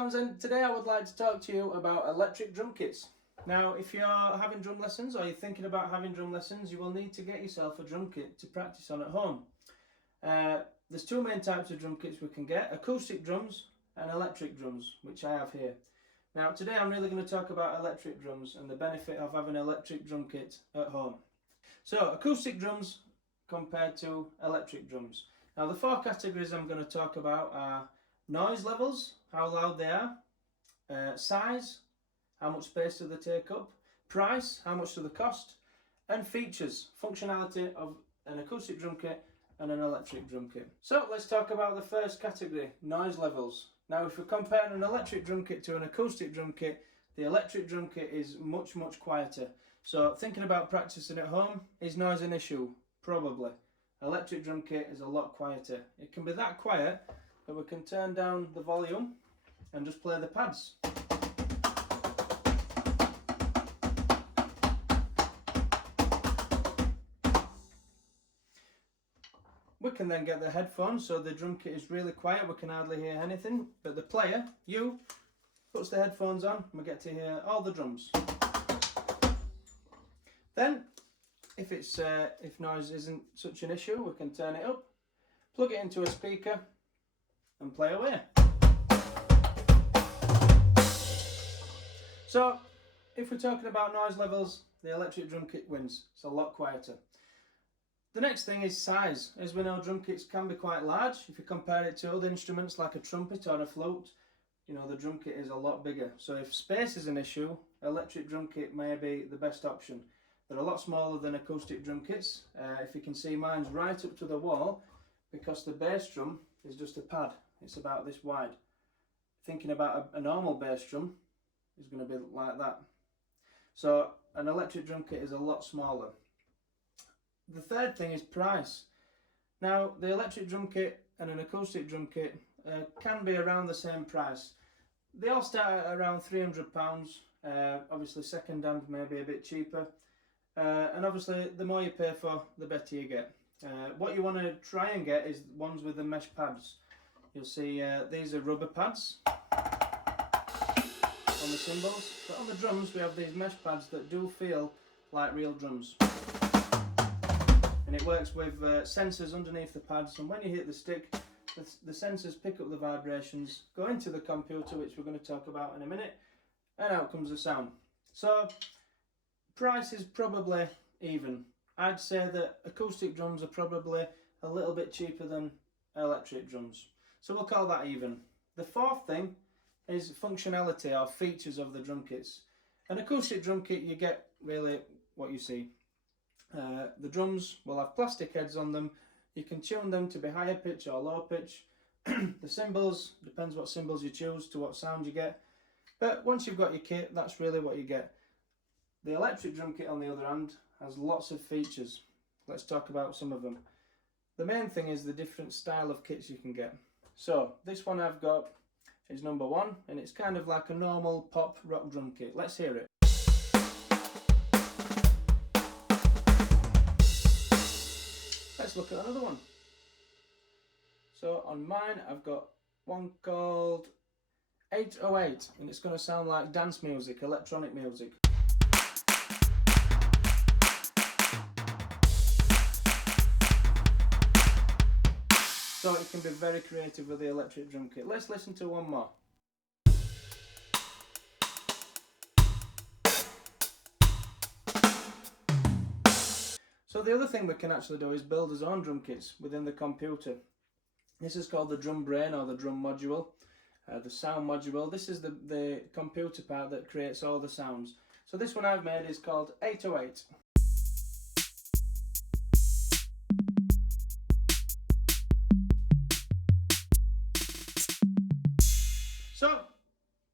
Townsend. Today I would like to talk to you about electric drum kits. Now, if you're having drum lessons or you're thinking about having drum lessons, you will need to get yourself a drum kit to practice on at home. There's two main types of drum kits we can get: acoustic drums and electric drums, which I have here. Now, today I'm really going to talk about electric drums and the benefit of having an electric drum kit at home. So, acoustic drums compared to electric drums. Now, the four categories I'm going to talk about are noise levels, how loud they are, size, how much space do they take up, price, how much do they cost, and features, functionality of an acoustic drum kit and an electric drum kit. So let's talk about the first category, noise levels. Now, if we compare an electric drum kit to an acoustic drum kit, the electric drum kit is much quieter. So thinking about practicing at home, is noise an issue? Probably. Electric drum kit is a lot quieter. It can be that quiet that we can turn down the volume and just play the pads. We can then get the headphones, so the drum kit is really quiet, we can hardly hear anything, but the player, puts the headphones on and we get to hear all the drums. Then, if noise isn't such an issue, we can turn it up, plug it into a speaker and play away. So, if we're talking about noise levels, the electric drum kit wins. It's a lot quieter. The next thing is size. As we know, drum kits can be quite large. If you compare it to other instruments like a trumpet or a flute, the drum kit is a lot bigger. So if space is an issue, electric drum kit may be the best option. They're a lot smaller than acoustic drum kits. If you can see, mine's right up to the wall because the bass drum is just a pad. It's about this wide. Thinking about a normal bass drum is going to be like that. So an electric drum kit is a lot smaller. The third thing is price. Now, the electric drum kit and an acoustic drum kit can be around the same price. They all start at around £300. Obviously, second hand may be a bit cheaper. And obviously, the more you pay for, the better you get. What you want to try and get is ones with the mesh pads. You'll see these are rubber pads on the cymbals. But on the drums, we have these mesh pads that do feel like real drums. And it works with sensors underneath the pads, and when you hit the stick, the sensors pick up the vibrations, go into the computer, which we're going to talk about in a minute, and out comes the sound. So, price is probably even. I'd say that acoustic drums are probably a little bit cheaper than electric drums. So we'll call that even. The fourth thing is functionality or features of the drum kits. An acoustic drum kit, you get really what you see. The drums will have plastic heads on them. You can tune them to be higher pitch or low pitch. The cymbals, depends what cymbals you choose to what sound you get. But once you've got your kit, that's really what you get. The electric drum kit, on the other hand, has lots of features. Let's talk about some of them. The main thing is the different style of kits you can get. So, this one I've got is number 1, and it's kind of like a normal pop rock drum kit. Let's hear it. Let's look at another one. So on mine I've got one called 808, and it's going to sound like dance music, electronic music. So it can be very creative with the electric drum kit. Let's listen to one more. So the other thing we can actually do is build our own drum kits within the computer. This is called the drum brain or the drum module, the sound module. This is the computer part that creates all the sounds. So this one I've made is called 808. So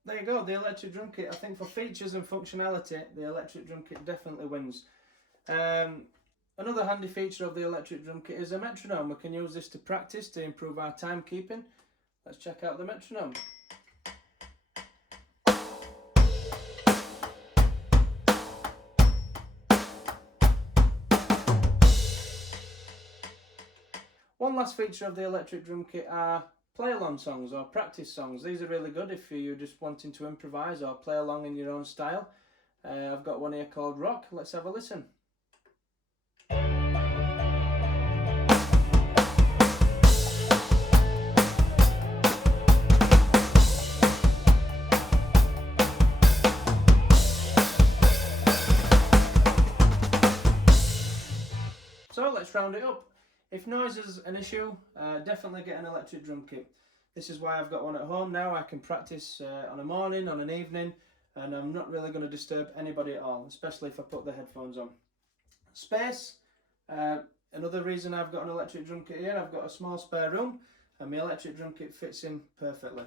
there you go, the electric drum kit. I think for features and functionality, the electric drum kit definitely wins. Another handy feature of the electric drum kit is a metronome. We can use this to practice, to improve our timekeeping. Let's check out the metronome. One last feature of the electric drum kit are play along songs or practice songs. These are really good if you're just wanting to improvise or play along in your own style. I've got one here called Rock. Let's have a listen. So let's round it up. If noise is an issue, definitely get an electric drum kit. This is why I've got one at home now. I can practice on a morning, on an evening, and I'm not really going to disturb anybody at all, especially if I put the headphones on. Space, another reason I've got an electric drum kit here. I've got a small spare room and my electric drum kit fits in perfectly.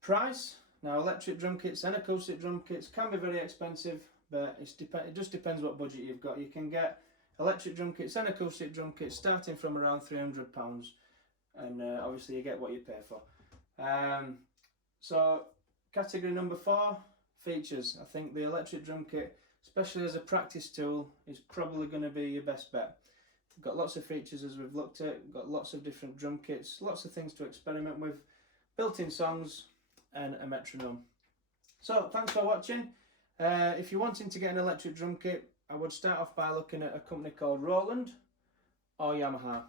Price, now electric drum kits and acoustic drum kits can be very expensive, but it just depends what budget you've got. You can get electric drum kits and acoustic drum kits starting from around £300, and obviously you get what you pay for. So category number 4, features. I think the electric drum kit, especially as a practice tool, is probably going to be your best bet. We've got lots of features as we've looked at, we've got lots of different drum kits, lots of things to experiment with, built-in songs and a metronome. So thanks for watching. If you're wanting to get an electric drum kit, I would start off by looking at a company called Roland or Yamaha.